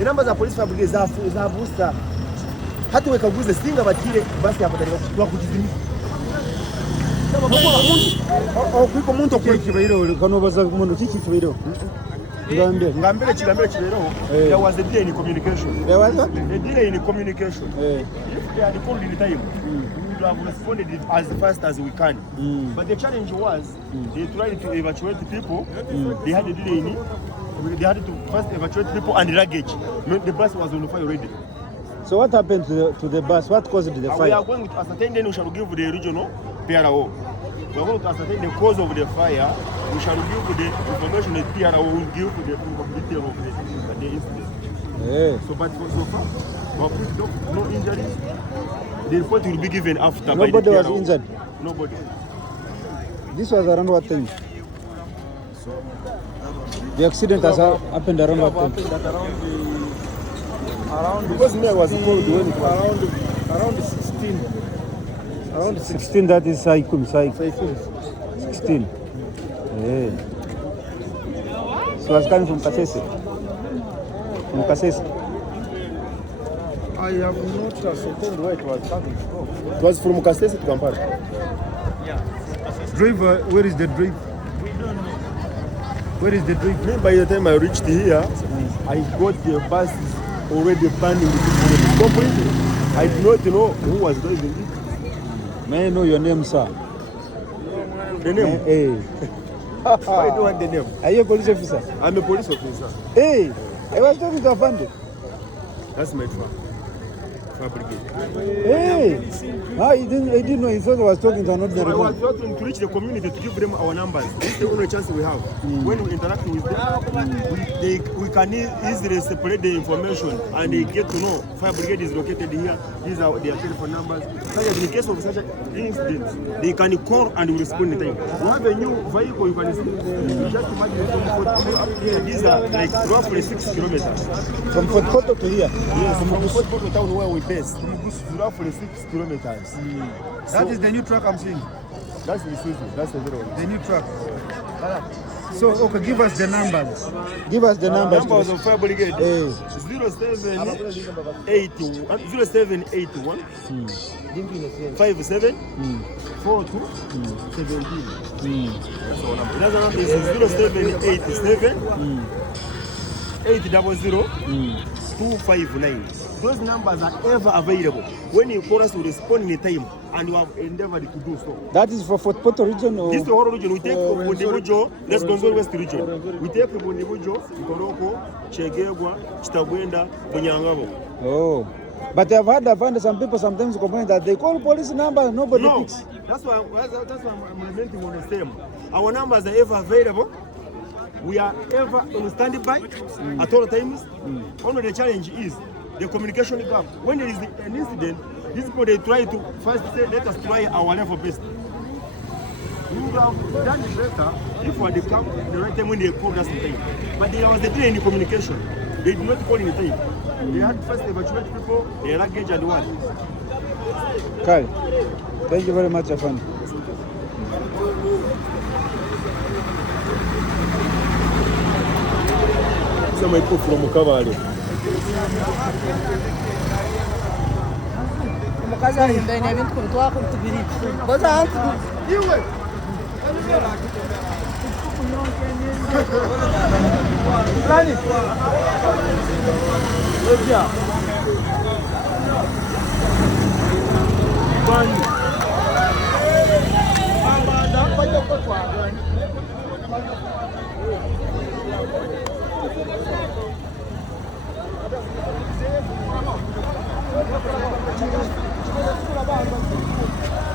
Inamba za polisi fabrike za booster. Hata wekaguze singa batire basi hapa kwa kujizimia. Kama kuko muntu kwikibairo kano baza kumuntu kikibairo. Ngambele chigambele chibero. There was a delay in communication. There was a delay in communication. If they had called in time, we would have responded as fast as we can. But the challenge was they tried to evacuate people. They had a delay in it. They had to first evacuate people and luggage. The bus was on fire already. So what happened to the bus? What caused the fire? We are going to ascertain, then we shall give the regional PRO. We are going to ascertain the cause of the fire. We shall give the information that PRO will give the detail of the incident. Yeah. So far, no injuries. The report will be given after. Nobody was injured? Nobody. This was around what time? The accident has happened around what time? Because me I was called when it was around 16. Around 16, that is Saikum. 16. Yeah. So I was coming from Kasese. From Kasese. I have not ascertained where it was coming from. It was from Kasese to Kampala. Yeah. Driver, where is the driver? We don't know. Where is the driver? By the time I reached here, I got the bus already planning completely. I did not know who was driving it. May I know your name, sir? The name? Hey. Why do you want the name? Are you a police officer? I'm a police officer. Hey, I was talking to a friend. That's my truck. Brigade. Hey, I didn't know. He thought I was talking to another man. I was talking to reach the community to give them our numbers. This is the only chance we have. When we interact with them, we can easily separate the information and they get to know fire brigade is located here. These are their telephone numbers. So in case of such incidents, they can call and we respond in time. We have a new vehicle you can see. You just imagine from Fort Poto up here. These are like roughly 6 kilometers. From Fort Poto to here? Yes, from Fort Poto town where we base. Roughly 6 kilometers. That is the new truck I'm seeing. That's the Suzu. That's the zero. The new truck. So, okay, give us the numbers. Give us the numbers. Numbers of fire brigade. 0781 57 42 17. That's our number. Another number is 0787 800 259. Those numbers are ever available. When you call us, we respond in time, and you have endeavored to do so. That is for Fort Poto region? Or? This is the whole region. We take Bondibujo, let's go to West region. We take Bondibujo, Goroko, Chegegwa, Chitagwenda, Bunyangabo. Oh. But I've heard some people sometimes complain that they call police numbers, nobody picks. That's why I'm lamenting on the same. Our numbers are ever available. We are ever on standby at all times. Only the challenge is the communication gap. When there is an incident, these people they try to first say, let us try our level best. We would have done it better if we had come the right time when they called us in time. But there was a delay in the communication. They did not call in time. They had first evacuate people, their luggage and what. Kai, thank you very much, Afan. Somebody put from Kabarole. Mukazi ahimbene ibintu kubitwa ko tubiri. Boza yiwe. Plani. Lejia. Bani. Mama da kwaje kwa kwa. Thank you.